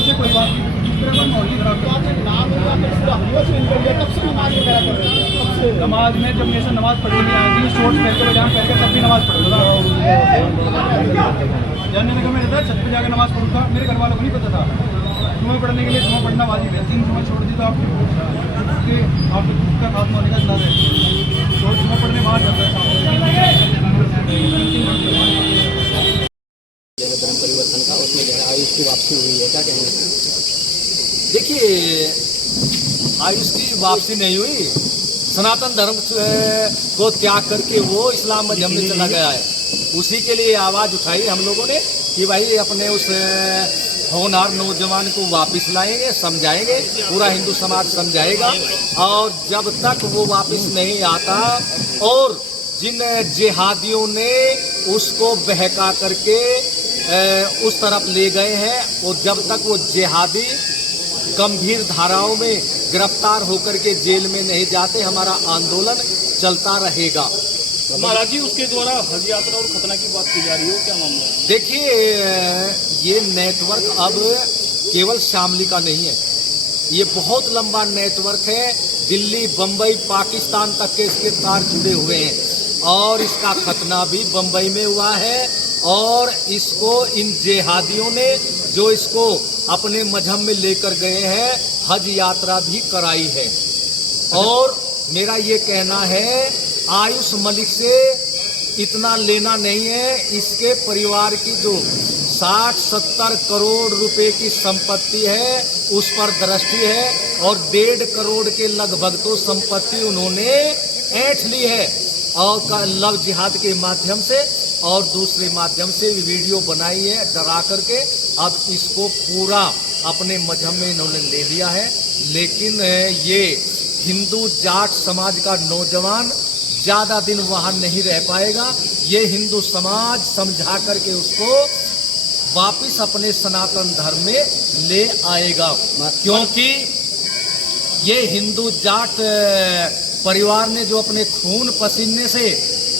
से कोई बात नहीं, इस तरह का माहौल नहीं खराब तो आपने नाम या फिर पूरा हमला चेंज कर दिया, तब से नमाज वगैरह कर रहे हैं, तब से नमाज में जब मेरे से नमाज पढ़ने नहीं आई थी, शॉर्ट्स पहन के पजामा पहन के तब भी नमाज पढ़ता था। जानने लगा मैं रहता छत पे जाकर नमाज पढ़ूंगा, मेरे घर वालों को नहीं पता था। जुम्मा पढ़ने के लिए जुम्मा पढ़ना वाजिब है, 3 जुम्मा छोड़ दी तो आपका खात्मा होने का अंदाज है। तो जुम्मा पढ़ने बाहर जाता है धर्म परिवर्तन का, उसमें जो है आयुष की वापसी हुई है, क्या कहेंगे? देखिए, आयुष की वापसी नहीं हुई, सनातन धर्म को त्याग करके वो इस्लाम मजहब में चला गया है। उसी के लिए आवाज़ उठाई हम लोगों ने कि भाई अपने उस होनहार नौजवान को वापस लाएंगे, समझाएंगे, पूरा हिंदू समाज समझाएगा। और जब तक वो वापस नहीं आता और जिन जिहादियों ने उसको बहका करके उस तरफ ले गए हैं, वो जब तक वो जिहादी गंभीर धाराओं में गिरफ्तार होकर के जेल में नहीं जाते, हमारा आंदोलन चलता रहेगा। महाराज जी, उसके द्वारा हज यात्रा और खतना की बात की जा रही हो, क्या मामला है? देखिए, ये नेटवर्क अब केवल शामली का नहीं है, ये बहुत लंबा नेटवर्क है। दिल्ली, बम्बई, पाकिस्तान तक के इसके तार जुड़े हुए हैं और इसका खतना भी बम्बई में हुआ है। और इसको इन जिहादियों ने जो इसको अपने मजहब में लेकर गए हैं, हज यात्रा भी कराई है। और मेरा ये कहना है, आयुष मलिक से इतना लेना नहीं है, इसके परिवार की जो 60-70 करोड़ रुपए की संपत्ति है उस पर दृष्टि है और 1.5 करोड़ के लगभग तो संपत्ति उन्होंने ऐंठ ली है और लव जिहाद के माध्यम से और दूसरे माध्यम से वीडियो बनाई है डरा करके। अब इसको पूरा अपने मजहब में इन्होंने ले लिया है। लेकिन ये हिंदू जाट समाज का नौजवान ज़्यादा दिन वहाँ नहीं रह पाएगा। ये हिंदू समाज समझा करके उसको वापस अपने सनातन धर्म में ले आएगा, क्योंकि ये हिंदू जाट परिवार ने जो अपने खून पसीने से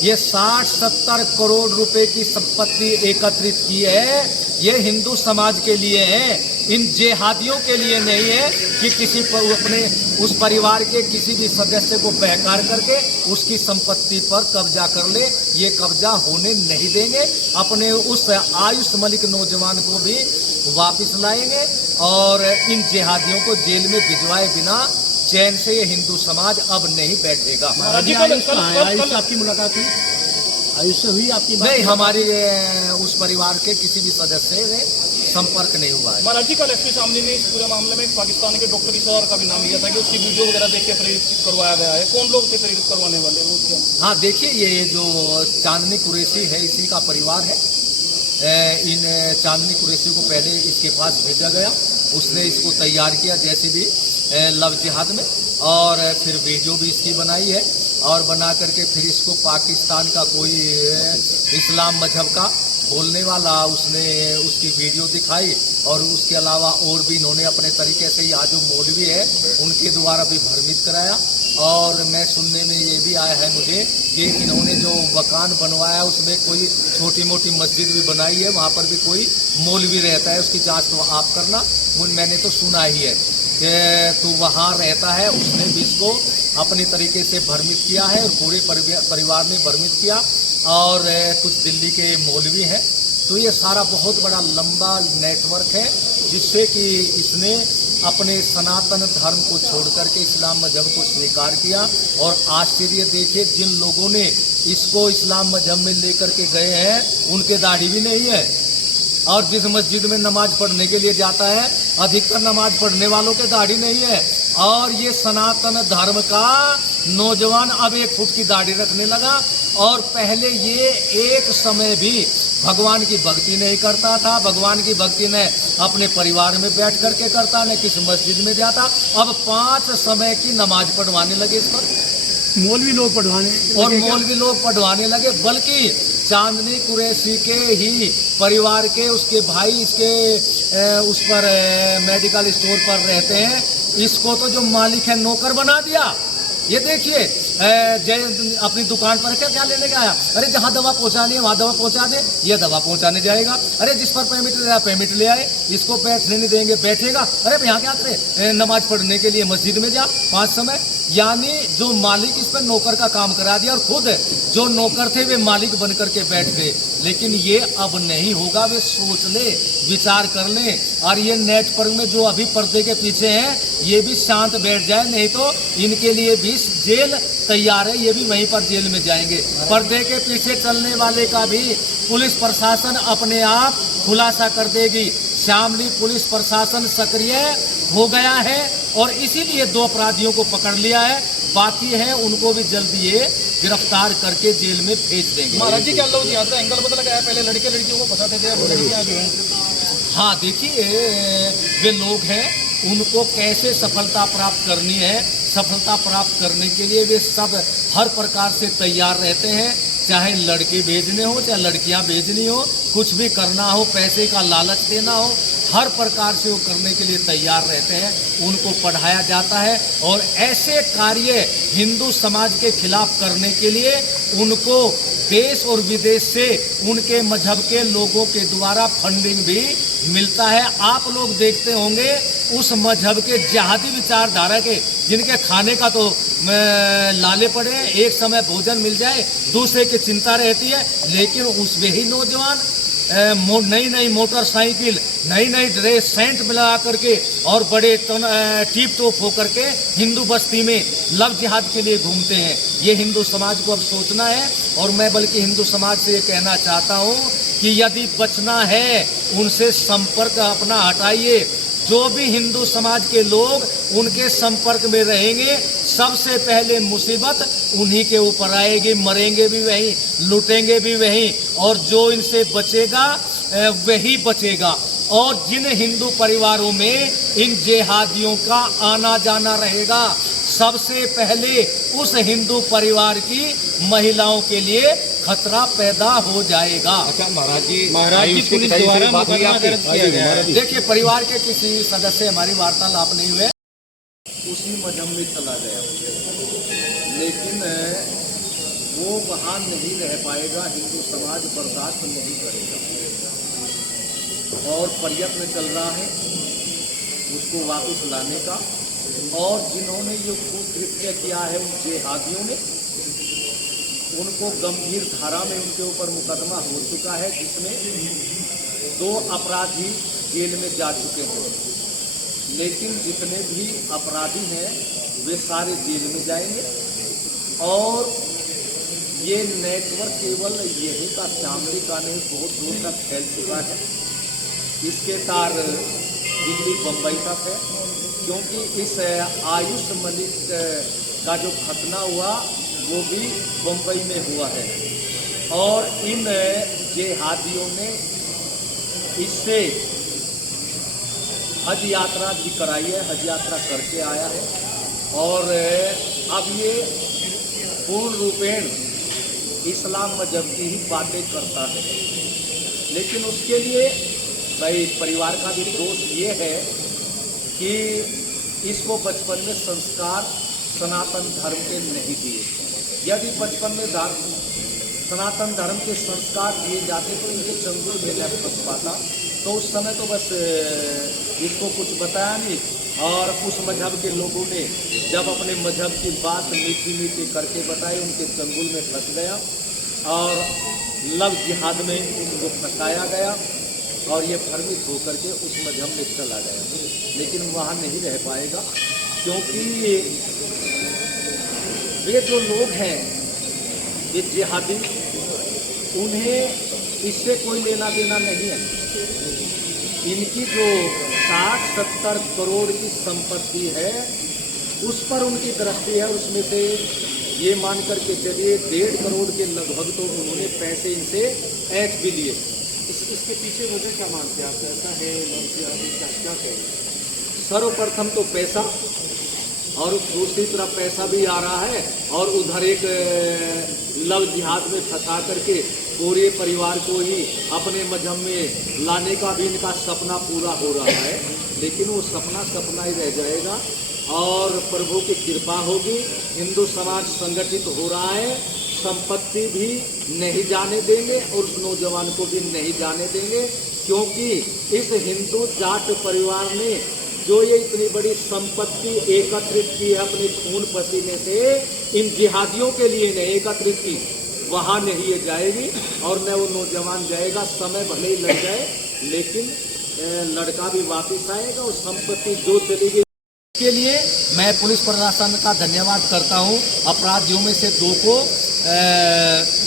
ये 60-70 करोड़ रुपए की संपत्ति एकत्रित की है, ये हिंदू समाज के लिए है, इन जिहादियों के लिए नहीं है कि किसी पर अपने उस परिवार के किसी भी सदस्य को बहकार करके उसकी संपत्ति पर कब्जा कर ले। ये कब्जा होने नहीं देंगे। अपने उस आयुष मलिक नौजवान को भी वापस लाएंगे और इन जिहादियों को जेल में भिजवाए बिना चैन से ये हिंदू समाज अब नहीं बैठेगा। आयुष आपकी मुलाकात हुई? आयुष से हुई आपकी बात? नहीं, हमारे उस परिवार के किसी भी सदस्य से संपर्क नहीं हुआ है। महाराज जी, कल एसपी सामने ने इस पूरे मामले में पाकिस्तान के डॉक्टर इसरार का भी नाम लिया था कि उसकी वीडियो वगैरह देख के प्रेरित करवाया गया है। कौन लोग थे प्रेरित करवाने वाले? हाँ, देखिए, ये जो चांदनी कुरैशी है इसी का परिवार है। इन चांदनी कुरैशी को पहले इसके पास भेजा गया, उसने इसको तैयार किया जैसे भी लव जिहाद में, और फिर वीडियो भी इसकी बनाई है और बना करके फिर इसको पाकिस्तान का कोई इस्लाम मजहब का बोलने वाला उसने उसकी वीडियो दिखाई। और उसके अलावा और भी इन्होंने अपने तरीके से यहाँ जो मौलवी है उनके द्वारा भी भ्रमित कराया। और मैं सुनने में ये भी आया है मुझे कि इन्होंने जो मकान बनवाया उसमें कोई छोटी मोटी मस्जिद भी बनाई है, वहाँ पर भी कोई मौलवी रहता है, उसकी जांच तो आप करना। मैंने तो सुना ही है कि तो वहाँ रहता है, उसने भी इसको अपने तरीके से भ्रमित किया है और पूरे परिवार ने भ्रमित किया। और कुछ दिल्ली के मौलवी हैं। तो ये सारा बहुत बड़ा लंबा नेटवर्क है जिससे कि इसने अपने सनातन धर्म को छोड़ करके इस्लाम मजहब को स्वीकार किया। और आश्चर्य देखिए, जिन लोगों ने इसको इस्लाम मजहब में लेकर के गए हैं उनके दाढ़ी भी नहीं है। और जिस मस्जिद में नमाज पढ़ने के लिए जाता है, अधिकतर नमाज पढ़ने वालों के दाढ़ी नहीं है। और ये सनातन धर्म का नौजवान अब 1 फुट की दाढ़ी रखने लगा। और पहले ये एक समय भी भगवान की भक्ति नहीं करता था। भगवान की भक्ति ने अपने परिवार में बैठ करके करता, न किसी मस्जिद में जाता। अब 5 समय की नमाज पढ़वाने लगे इस पर मौलवी लोग पढ़वाने, और मौलवी लोग पढ़वाने लगे। बल्कि चांदनी कुरैशी के ही परिवार के उसके भाई इसके उस पर मेडिकल स्टोर पर रहते हैं, इसको तो जो मालिक है नौकर बना दिया। ये देखिए, अपनी दुकान पर क्या लेने का आया? अरे जहाँ दवा पहुँचानी है वहाँ दवा पहुँचा दे, ये दवा पहुँचाने जाएगा। अरे जिस पर पेमेंट ले पेमेंट ले आए, इसको बैठने नहीं देंगे बैठेगा। अरे यहाँ क्या करे, नमाज पढ़ने के लिए मस्जिद में जा 5 समय। यानी जो मालिक इस पर नौकर का काम करा दिया और खुद जो नौकर थे वे मालिक बन करके बैठ गए। लेकिन ये अब नहीं होगा, वे सोच ले, विचार कर ले। और ये नेटवर्क में जो अभी पर्दे के पीछे हैं ये भी शांत बैठ जाए, नहीं तो इनके लिए भी जेल तैयार है, ये भी वहीं पर जेल में जाएंगे। पर्दे के पीछे चलने वाले का भी पुलिस प्रशासन अपने आप खुलासा कर देगी। शामली पुलिस प्रशासन सक्रिय हो गया है और इसीलिए 2 अपराधियों को पकड़ लिया है। बाकी है उनको भी जल्द ये गिरफ्तार करके जेल में भेज देंगे। महाराज जी क्या लव जिहाद का एंगल पता लगा है? पहले लड़के लड़कियों को फंसाते थे, अब लड़कियां जो है। हाँ देखिए, वे लोग हैं, उनको कैसे सफलता प्राप्त करनी है, सफलता प्राप्त करने के लिए वे सब हर प्रकार से तैयार रहते हैं। चाहे लड़के भेजने हो, चाहे लड़कियां भेजनी हो, कुछ भी करना हो, पैसे का लालच देना हो, हर प्रकार से वो करने के लिए तैयार रहते हैं। उनको पढ़ाया जाता है और ऐसे कार्य हिंदू समाज के खिलाफ करने के लिए उनको देश और विदेश से उनके मजहब के लोगों के द्वारा फंडिंग भी मिलता है। आप लोग देखते होंगे उस मजहब के जिहादी विचारधारा के, जिनके खाने का तो लाले पड़े हैं, एक समय भोजन मिल जाए दूसरे की चिंता रहती है, लेकिन उस वे ही नौजवान नई नई मोटरसाइकिल, नई नई ड्रेस, सेंट मिला करके और बड़े टीप टॉप होकर के हिंदू बस्ती में लव जिहाद के लिए घूमते हैं। ये हिंदू समाज को अब सोचना है। और मैं बल्कि हिंदू समाज से ये कहना चाहता हूँ कि यदि बचना है उनसे संपर्क अपना हटाइए। जो भी हिंदू समाज के लोग उनके संपर्क में रहेंगे, सबसे पहले मुसीबत उन्हीं के ऊपर आएगी। मरेंगे भी वहीं, लूटेंगे भी वहीं, और जो इनसे बचेगा वही बचेगा। और जिन हिंदू परिवारों में इन जिहादियों का आना जाना रहेगा, सबसे पहले उस हिंदू परिवार की महिलाओं के लिए खतरा पैदा हो जाएगा। अच्छा महाराज जी पुलिस द्वारा मुकदमा दर्ज किया गया है। देखिए, परिवार के किसी सदस्य हमारी वार्तालाप नहीं हुए, उसी मजहब में चला गया, लेकिन वो वहाँ नहीं रह पाएगा। हिंदू समाज बर्दाश्त नहीं करेगा और प्रयत्न चल रहा है उसको वापस लाने का। और जिन्होंने ये कृत्य किया है उन जिहादियों ने, उनको गंभीर धारा में उनके ऊपर मुकदमा हो चुका है, जिसमें 2 अपराधी जेल में जा चुके हैं। लेकिन जितने भी अपराधी हैं वे सारे जेल में जाएंगे। और ये नेटवर्क केवल यही का शामली का नहीं, बहुत दूर तक फैल चुका है। इसके तार दिल्ली बम्बई तक है, क्योंकि इस आयुष मलिक का जो घटना हुआ वो भी बम्बई में हुआ है। और इन जिहादियों ने इससे हज यात्रा भी कराई है, हज यात्रा करके आया है। और अब ये पूर्ण रूपेण इस्लाम मजहब की ही बातें करता है। लेकिन उसके लिए भाई परिवार का भी दोष ये है कि इसको बचपन में संस्कार सनातन धर्म के नहीं दिए। यदि बचपन में सनातन धर्म के संस्कार दिए जाते तो इनके चंगुल में न फंस पाता। तो उस समय तो बस इसको कुछ बताया नहीं, और उस मजहब के लोगों ने जब अपने मजहब की बात मीठी मीठी करके बताई, उनके चंगुल में फंस गया और लव जिहाद में उनको फंसाया गया और ये भ्रमित होकर के उस मजहब में चला गया। लेकिन वहाँ नहीं रह पाएगा, क्योंकि वे जो लोग हैं ये जिहादी, उन्हें इससे कोई लेना देना नहीं है। इनकी जो 60-70 करोड़ की संपत्ति है उस पर उनकी दृष्टि है। उसमें से ये मान करके चलिए 1.5 करोड़ के लगभग तो उन्होंने पैसे इनसे ऐंठ भी लिए। इसके पीछे वजह क्या मानते हैं आप? ऐसा है क्या कहें? सर्वप्रथम तो पैसा, और दूसरी तरफ पैसा भी आ रहा है, और उधर एक लव जिहाद में फंसा करके पूरे परिवार को ही अपने मजहब में लाने का भी इनका सपना पूरा हो रहा है। लेकिन वो सपना ही रह जाएगा। और प्रभु की कृपा होगी। हिंदू समाज संगठित हो रहा है, संपत्ति भी नहीं जाने देंगे और उस नौजवान को भी नहीं जाने देंगे, क्योंकि इस हिंदू जाट परिवार ने जो ये इतनी बड़ी संपत्ति एकत्रित की है अपने खून पसीने से, इन जिहादियों के लिए नहीं एकत्रित की, वहां नहीं ये जाएगी और न वो नौजवान जाएगा। समय भले ही लग जाए, लेकिन लड़का भी वापस आएगा और संपत्ति जो चली गई। इसके लिए मैं पुलिस प्रशासन का धन्यवाद करता हूं। अपराधियों में से 2 को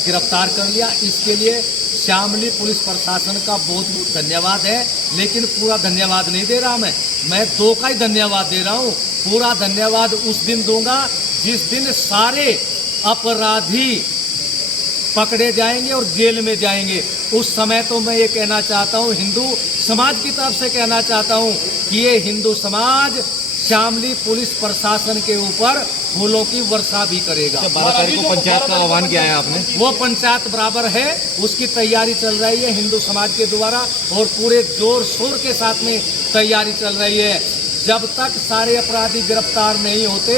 गिरफ्तार कर लिया, इसके लिए शामली पुलिस प्रशासन का बहुत बहुत धन्यवाद है। लेकिन पूरा धन्यवाद नहीं दे रहा मैं 2 का ही धन्यवाद दे रहा हूं। पूरा धन्यवाद उस दिन दूंगा जिस दिन सारे अपराधी पकड़े जाएंगे और जेल में जाएंगे। उस समय तो मैं ये कहना चाहता हूँ, हिंदू समाज की तरफ से कहना चाहता हूँ कि ये हिंदू समाज शामली पुलिस प्रशासन के ऊपर फूलों की वर्षा भी करेगा। 12 तारीख को पंचायत का आह्वान किया है आपने? वो पंचायत बराबर है, उसकी तैयारी चल रही है हिंदू समाज के द्वारा और पूरे जोर शोर के साथ में तैयारी चल रही है। जब तक सारे अपराधी गिरफ्तार नहीं होते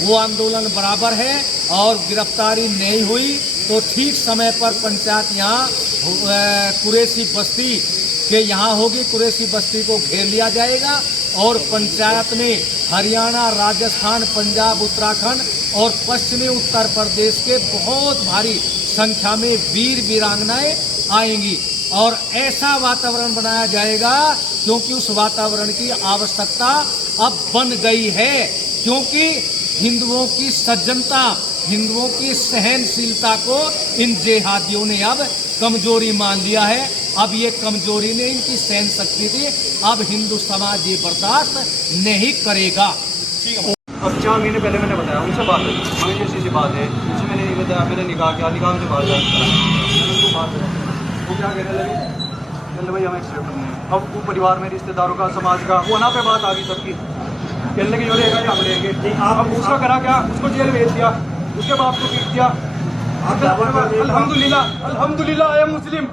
वो आंदोलन बराबर है, और गिरफ्तारी नहीं हुई तो ठीक समय पर पंचायत यहाँ कुरैशी बस्ती के यहाँ होगी। कुरैशी बस्ती को घेर लिया जाएगा और पंचायत में हरियाणा, राजस्थान, पंजाब, उत्तराखंड और पश्चिमी उत्तर प्रदेश के बहुत भारी संख्या में वीर वीरांगनाएं आएंगी और ऐसा वातावरण बनाया जाएगा, क्योंकि उस वातावरण की आवश्यकता अब बन गई है। क्योंकि हिंदुओं की सज्जनता, हिंदुओं की सहनशीलता को इन जिहादियों ने अब कमजोरी मान लिया है। अब ये कमजोरी ने इनकी सहन शक्ति थी, अब हिंदू समाज ये बर्दाश्त नहीं करेगा। अब 4 महीने पहले मैंने बताया उनसे बात है, हमें जैसी सी बात है, उनसे मैंने ये बताया मैंने निकाह किया, निकाह से बात उनको बात है, वो क्या कहने लगे, कहने भाई हमें एक्सेप्ट नहीं है। अब वो परिवार में रिश्तेदारों का, समाज का, वो ना पे बात आ गई सबकी, कहने लगे जो लेगा हम लेंगे। अब उसका करा क्या, उसको जेल भेज दिया, उसके बाप को पीट दिया। अल्हम्दुलिल्लाह आई एम मुस्लिम।